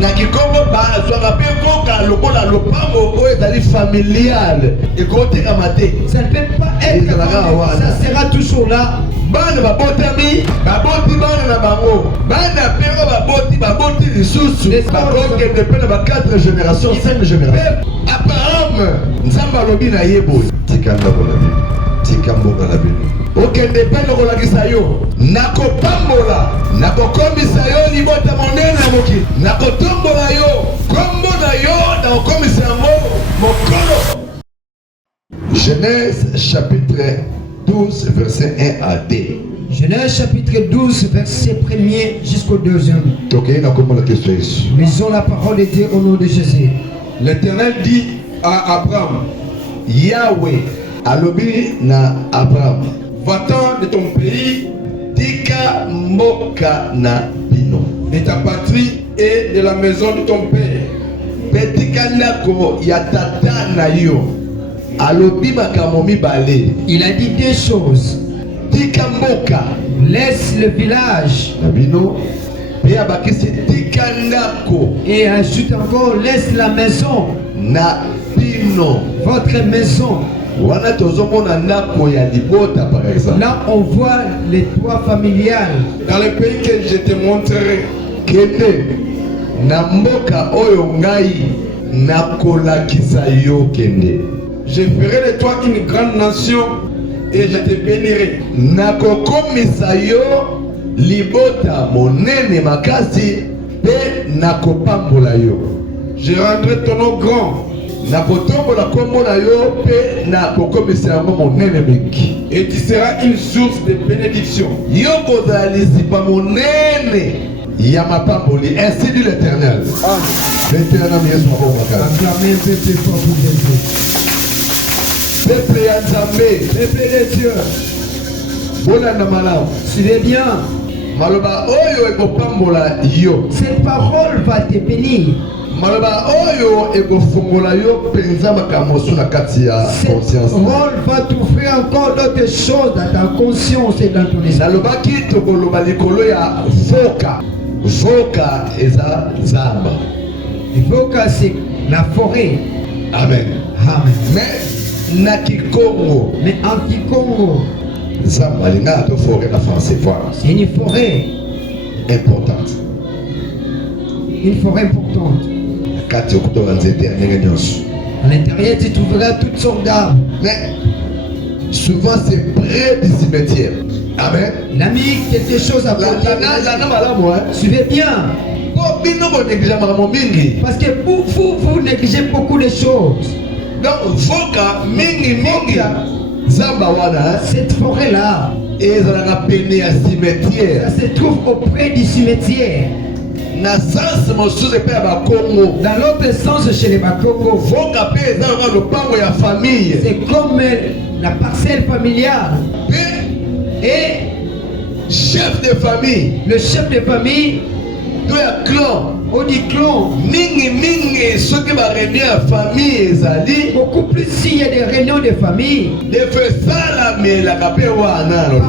na kikongo bazwaka mpe mboka lokola lopango oyo ezali familial ekoteka te. Ça ne peut pas être comme ça sera toujours là. Bana babotami baboti bana na bango bana mpe oyo baboti lisusu bakokende mpe na ba 4 génération 5 génération. Abraham nzambe alobi na ye boye tika ndako na bino tika mboka na bino okende mpe nakolakisa yo nakopambola nakokomisa yo libota monene ya mokili nakotombola yo kombo na yo nakokomisa yango mokolo. Genèse chapitre 12 verset 1 à 2. Genèse chapitre 12 verset 1er jusqu'au 2e. Lisons la parole de Dieu au nom de Jésus. L'Éternel dit à Abraham, Yahweh alobi na Abraham, va-t'en de ton pays, tika mboka na bino, de ta patrie et de la maison de ton père. Petika nako ya tata na yo. Alobi makambo mibale. Il a dit deux choses. Tika mboka, laisse le village na bino. Et ajoute encore, laisse la maison na bino, votre maison. Là on voit les toits familiales. Dans le pays que je te montrerai, kende na mboka oyo ngai nakolakisa yo kende. Je ferai de toi une grande nation et je te bénirai. Nakokomisa yo libota monene makasi pe nakopambola yo. Je rendrai ton nom grand. Nakotombola kombo na yo pe nakokomisa yango monene mingi. Et tu seras une source de bénédiction. Yo kozala lizipa monene ya mapamboli. Ainsi dit l'Éternel. L'Éternel Yesu makasi. Acclamez un peu plus fort pour Jésus. Peuple ya Nzambe, peuple de Dieu. Bolanda malamu. Suivez bien. Maloba oyo ekopambola yo. Cette parole va te bénir. Maloba oyo ekofongola yo penza makambo na kati ya conscience. Cette parole va t'ouvrir encore d'autres choses dans ta conscience et dans ton esprit. Nalobaki tokoloba likolo ya voka. Voka eza zamba. Voka c'est la forêt. Amen. Amen. Mais na Kikongo. Mais en Kikongo. Zamba linga to forêt na français voilà. C'est une forêt importante. Une forêt importante. À l'intérieur, tu trouveras toutes sortes d'arbres. Mais souvent, c'est près du cimetière. Amen. Il a mis quelque chose à côté. Suivez bien. Parce que vous négligez beaucoup de choses. Donc, cette forêt-là, ça se trouve auprès du cimetière. Dans l'autre sens, chez les Bakongo, c'est comme la parcelle familiale. Et chef de famille, le chef de famille, on dit clan. Beaucoup plus s'il y a des réunions de famille.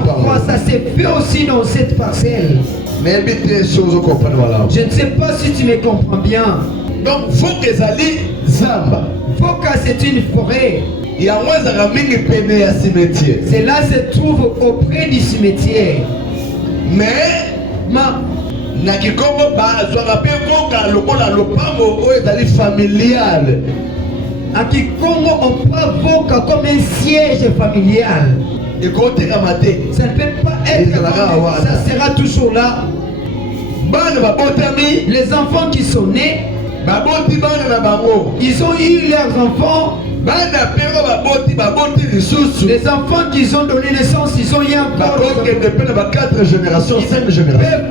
Parfois ça se fait aussi dans cette parcelle. Je ne sais pas si tu me comprends bien. Donc, Foka, c'est une forêt. Cela se trouve auprès du cimetière. Mais, na Kikongo bazwaka pe mboka lokola lopango oyo ezali familial. À Kikongo on prend Voka comme un siège familial. Ça ne peut pas être comme ça sera toujours là. Les enfants qui sont nés, ils ont eu leurs enfants. Les enfants qui ont donné naissance, ils ont eu encore. Ils peuvent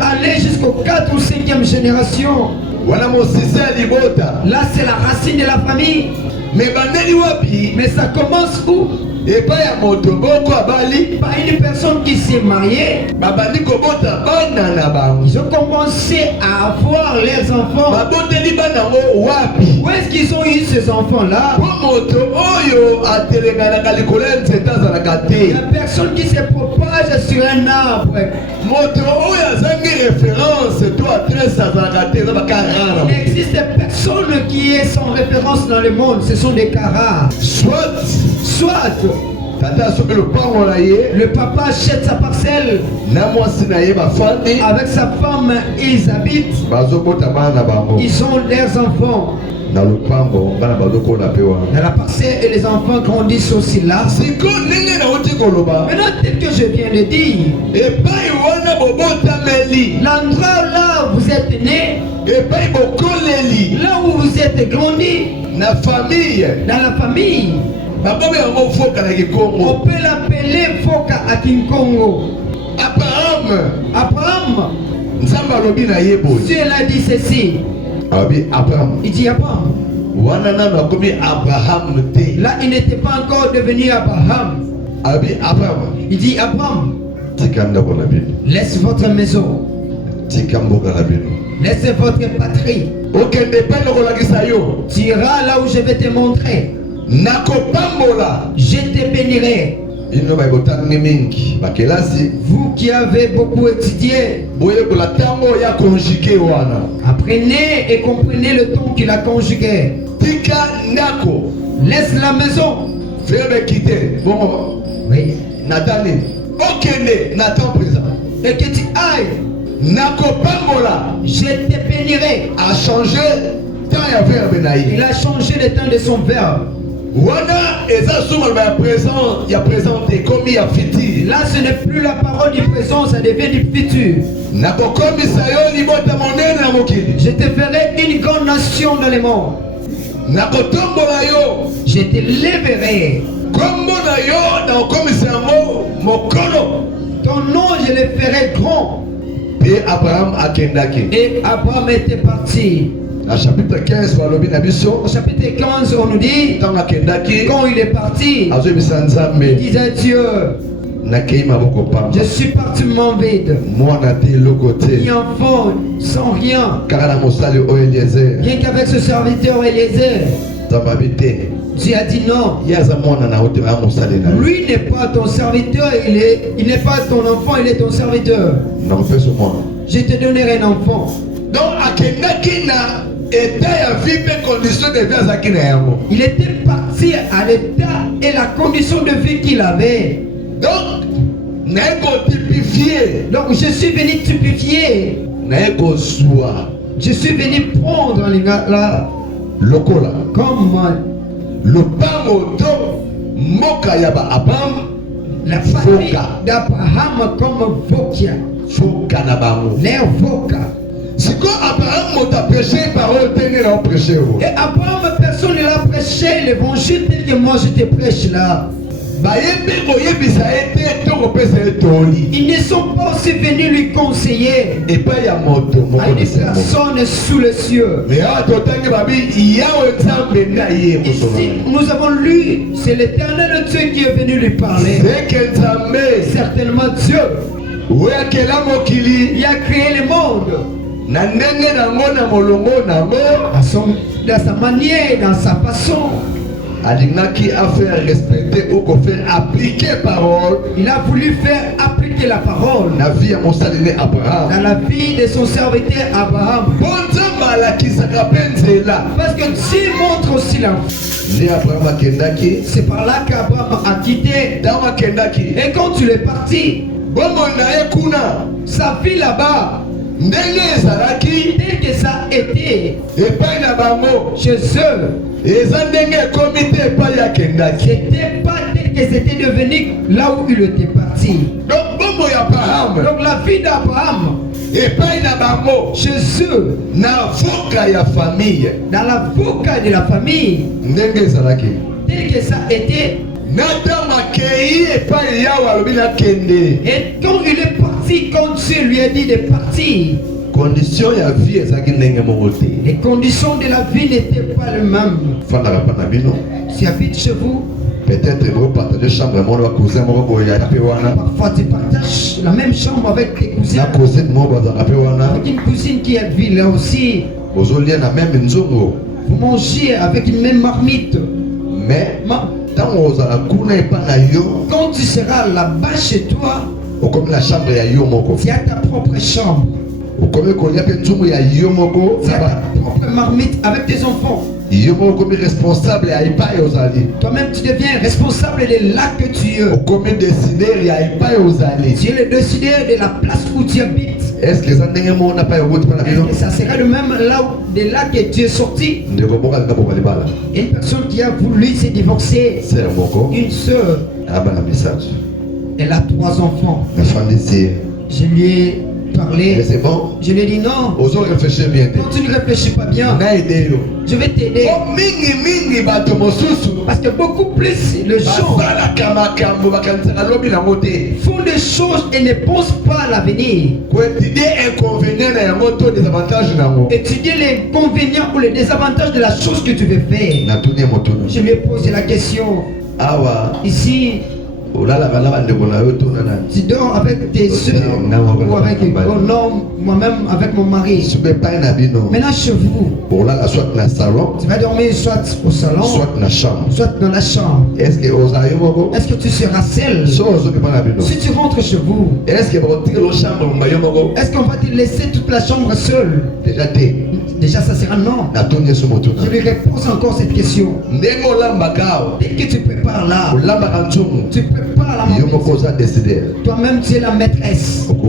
aller jusqu'aux 4 ou 5e génération. Là, c'est la racine de la famille. Mais ça commence où? Par une personne qui s'est mariée. Ils ont commencé à avoir leurs enfants. Où est-ce qu'ils ont eu ces enfants-là? Il y a personne qui se propage sur un arbre. Moto oya zangi référence toi très savagate na bakara. Il n'existe personne qui est sans référence dans le monde. Ce sont des caras. Soit le papa achète sa parcelle. Avec sa femme, ils habitent. Ils ont leurs enfants. Dans la parcelle et les enfants grandissent aussi là. Maintenant, tel que je viens de dire, l'endroit là où vous êtes né, là où vous êtes grandi, dans la famille, on peut l'appeler Foka à Kinkongo. Abraham, Dieu l'a dit ceci. Il dit Abraham. Là, il n'était pas encore devenu Abraham. Il dit Abraham, laisse votre maison, laisse votre patrie. Tu iras là où je vais te montrer. Je te bénirai. Vous qui avez beaucoup étudié, apprenez et comprenez le ton qu'il a conjugué. Laisse la maison. Oui. Et que tu ailles. Je te bénirai. Il a changé le temps de son verbe. Là, ce n'est plus la parole du présent, ça devient du futur. Je te ferai une grande nation dans le monde. Je te lèverai. Ton nom, je le ferai grand. Et Abraham était parti. Au chapitre 15, au chapitre 15, on nous dit, quand il est parti, il disait à Dieu, je suis parti mon vide, ni enfant, sans rien, rien qu'avec ce serviteur Eliezer. Dieu a dit non. Lui n'est pas ton serviteur, il n'est pas ton enfant, il est ton serviteur. Je te donnerai un enfant. Donc, il était parti à l'état et la condition de vie qu'il avait. Donc, je suis venu typifier. Je suis venu prendre comme la famille d'Abraham comme Vokia. L'air Voka. C'est quand Abraham m'a prêché parole telle qu'il a prêché. Et Abraham, personne ne l'a prêché l'évangile tel que moi je te prêche là. Ils ne sont pas aussi venus lui conseiller à une personne sous les cieux. Ici, nous avons lu, c'est l'Éternel Dieu qui est venu lui parler. Certainement Dieu. Il a créé le monde. Dans sa manière, dans sa façon. Il a voulu faire appliquer la parole dans la vie de son serviteur Abraham. Parce que Dieu montre aussi la vie. C'est par là qu'Abraham a quitté. Et quand il est parti, sa vie là-bas, tel que ça a été chez eux, c'était pas tel que c'était devenu là où il était parti. Donc la vie d'Abraham, chez eux, dans la voca de la famille, tel que ça a été. Et quand il est parti, quand Dieu lui a dit de partir, les conditions de la vie n'étaient pas les mêmes. Tu habites chez vous, peut-être vous partagez chambre parfois tu partages la même chambre avec tes cousins, avec une cousine qui vit là aussi. Vous mangez avec une même marmite. Mais quand tu seras là-bas chez toi, Comme la chambre ya yo moko. Tu as ta propre chambre. Comme kolia pe nzumu ya yo moko. Tu as ta propre marmite avec tes enfants. Yo moko comme responsable ya ipa ozali. Toi-même tu deviens responsable de là que tu es. Comme décideur ya ipa ozali. Tu es le décideur de la place où tu habites. Est-ce que ça n'est pas pas est-ce que ça sera le même là de là que tu es sorti? Une personne qui a voulu se divorcer. Une sœur. Elle a 3 enfants. Je lui ai parlé. C'est bon? Je lui ai dit non. Réfléchir bien. Quand tu ne réfléchis pas bien, je vais t'aider. Parce que beaucoup plus les gens font des choses et ne pensent pas à l'avenir. Étudier les inconvénients ou les désavantages de la chose que tu veux faire. Je lui ai posé la question. Ici, tu dors avec tes soeurs ou avec non, moi-même avec mon mari. Maintenant chez vous, tu vas dormir soit au salon, soit dans la chambre. Est-ce que tu seras seul si tu rentres chez vous? Est-ce qu'on va te laisser toute la chambre seule? Déjà ça sera non. Je lui repose encore cette question. Dès que tu prépares là, tu prépares la maîtresse. Toi-même tu es la maîtresse. Tu peux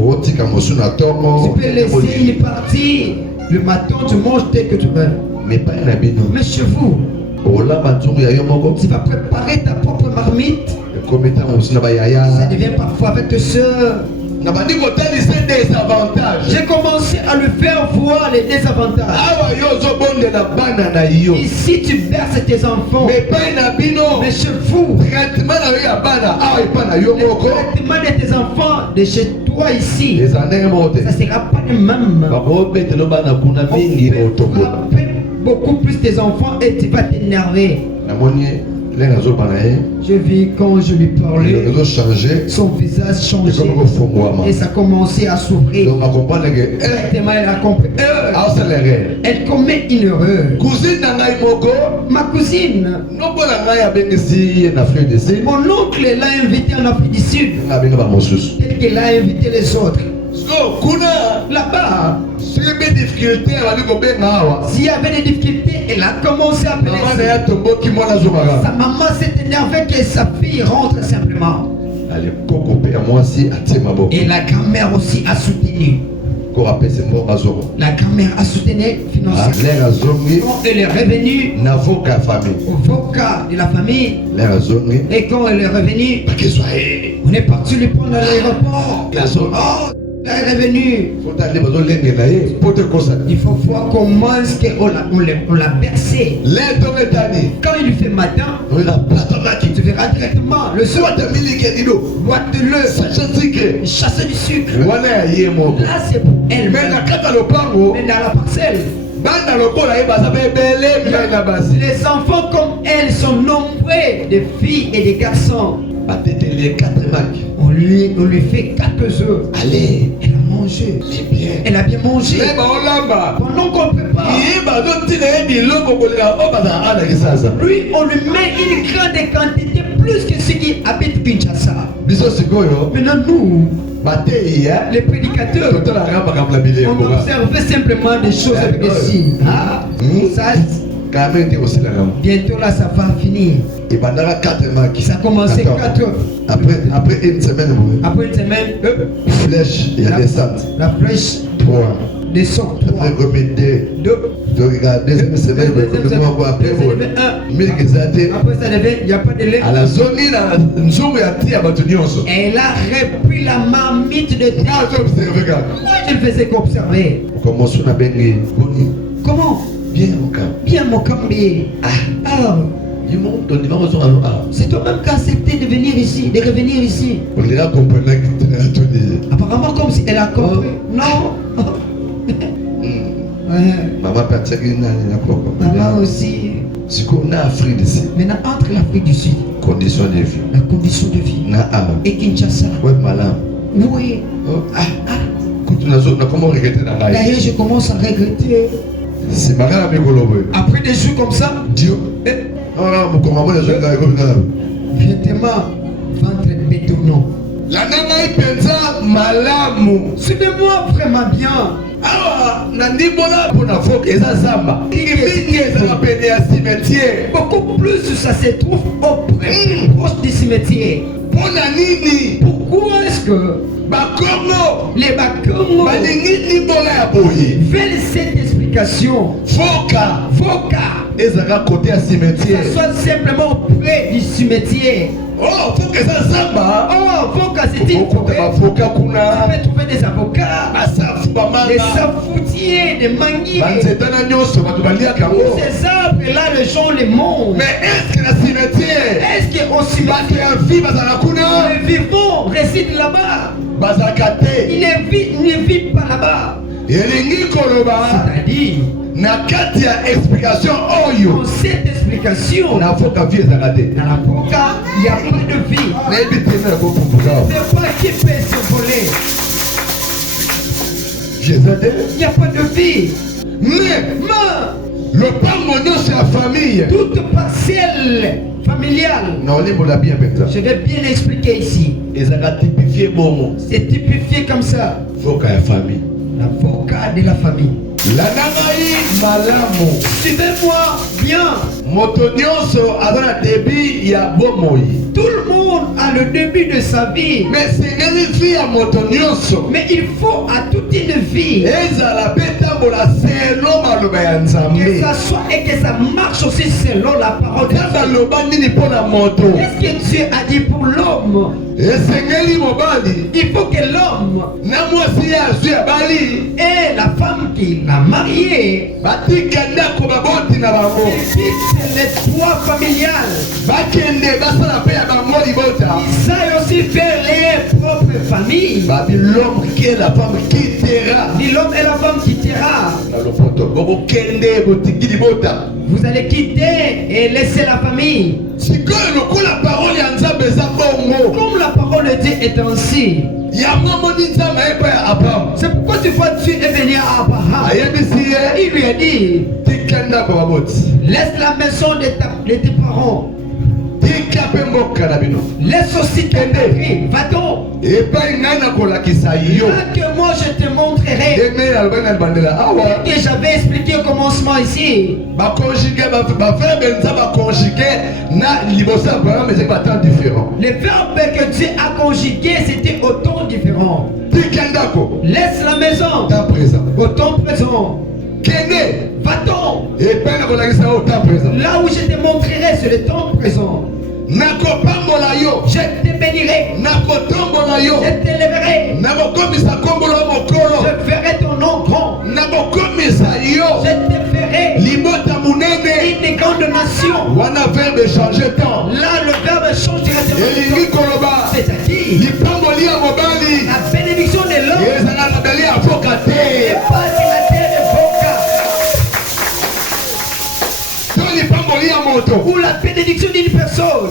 laisser une partie. Le matin tu manges tel que tu veux. Mais chez vous, tu vas préparer ta propre marmite. Ça devient parfois avec tes soeurs. J'ai commencé à lui faire voir les désavantages. Ici tu berces tes enfants. Mais chez vous, le traitement de tes enfants de chez toi ici, ça ne sera pas le même. On va beaucoup plus tes enfants et tu vas t'énerver. Je vis quand je lui parlais, son visage changeait et ça commençait à s'ouvrir. Directement, elle a compris. Elle commet une erreur. Ma cousine, mon oncle l'a invité en Afrique du Sud. Tel qu'il a invité les autres. Là-bas, s'il y avait des difficultés, elle a commencé à appeler sa maman s'est énervée que sa fille rentre simplement. Et la grand-mère aussi a soutenu. La grand-mère a soutenu financièrement. Quand elle est revenue au vocat de la famille, et quand elle est revenue, on est parti lui prendre à l'aéroport. Oh, elle est revenue. Il faut voir comment on l'a bercé. Quand il fait matin, tu verras directement le soir boîte de l'œuf, chasser du sucre. Là c'est pour elle. Mais dans la parcelle, les enfants comme elle sont nombreux, des filles et des garçons. On lui fait 4 œufs. Allez, elle a mangé. Elle a bien mangé. Pendant qu'on prépare, lui, on lui met une grande quantité plus que ceux qui habitent Kinshasa. Maintenant, nous, les prédicateurs, on observe simplement des choses avec des signes. Ça, bientôt là, ça va finir. Ça a commencé 4 heures. Après une semaine, flèche, il y a des centres. La flèche 3. Descend. Après, 2. Deuxième semaine, après, ça devait, il n'y a pas de lait. Elle a repris la marmite de thé. Moi, je le faisais qu'observer. Comment? Bien, mon cambier. C'est toi-même qui as accepté de venir ici, de revenir ici. Apparemment, comme si elle a compris. Non. Maman aussi. Maintenant, entre l'Afrique du Sud, la condition de vie, et Kinshasa. Oui. D'ailleurs, je commence à regretter. Après des jours comme ça, vêtements, ventre bétonnant. Landa penza malamu. Suivez-moi vraiment bien. Awa nandimbola pona fok eza zamba. Kingi eza pene ya cimetière. Beaucoup plus ça se trouve auprès proche du cimetière. Pona nini? Pourquoi est-ce que Bakongo les Bakongo balingi limbola ya boye veulent cette explication? Foka ezaka côté ya cimetière. Ça soit simplement près du cimetière. Oh, foka eza zamba. Oh, Foka c'est une forêt. Foka kuna. Tu peux trouver des avocats, Basafu bamanga. des safoutiers, des manguiers. Banzetana nyonso bato baliaka yango. Tous ces arbres-là, les gens les mangent. Mais est-ce que la cimetière? Est-ce qu'au Bato cimetière, ya vie bazala kuna. les vivants résident là-bas? Bazalaka te. Ils ne vivent pas là-bas. Elingi koloba. C'est-à-dire, Na kati ya explication oyo. dans cette explication, Na foka vie ezalaka te. dans la Foka, il n'y a pas de vie. Nayebi te na bopumbuka. C'est pas qui peut s'envoler. Jésus. Il n'y a pas de vie. Mais Mais lopango nyonso ya famille. toute parcelle familiale, Na olembola bien penza. je vais bien l'expliquer ici. Ezalaka typifié bongo. C'est typifié comme ça. Foka ya famille. La Foka de la famille. Landa ngai malamu. Suivez-moi bien. Moto nyonso aza na début ya bomoi. Tout le monde a le début de sa vie. Mais sengeli vie ya moto nyonso. Mais il faut à toute une vie Ezala pe tambola selon maloba ya que Nzambe. ça soit et que ça marche aussi selon la parole de Kaka Dieu. loba nini mpona moto. Qu'est-ce que Dieu a dit pour l'homme? Esengeli mobali. Il faut que l'homme Na mwasi ye azwi ya bali. et la femme qui l'a marié Batika ndako baboti na bango. fixe les toits familiales. Bakende basala pe ya bango libota. Ils aillent aussi faire leur propre famille. Babi l'homme qui est la femme quittera. Ni l'homme et la femme quittera. Na lopoto boko kende botiki libota. Vous allez quitter et laisser la famille. Sikoyo lokola parole ya Nzambe eza bongo. Comme la parole de Dieu est ainsi. Yango moni Nzambe epa ya Abraham. C'est pourquoi tu vois Dieu est venu à Abraham. Ayebisi ye Il lui a dit, tika ndako baboti. laisse la maison de tes parents. Tika pe mboka na bino. Laisse aussi ton pays. Va-t'en. Epai ngai nakolakisa yo. Là que moi je te montrerai. Eme alobaki na libandela awa. Que j'avais expliqué au commencement ici. Bakonjuge bafrère benza bakonjuge na liboso ya Abraham ezali batemps différent. Les verbes que Dieu a conjugués c'était au temps différent. Tika ndako. Laisse la maison. Temps présent. Au temps présent. Kende. Va-t'en. Epai nakolakisa yo temps présent. Là où je te montrerai c'est le temps présent. Nakopambola yo. Je te bénirai. Nakotombola yo. Je t'élèverai. Nakokomisa kombolo mokolo. Je ferai ton nom grand. Nakokomisa yo. Je te ferai Libota munene. une grande nation. Wana verbe changer temps. Là, le verbe change directement. Elingi koloba. C'est-à-dire, Lipamboli ya mobali. la bénédiction de l'homme Ezala na beli ya foka te. n'est pas sur la terre de Foka. To lipamboli ya moto. Ou la bénédiction d'une personne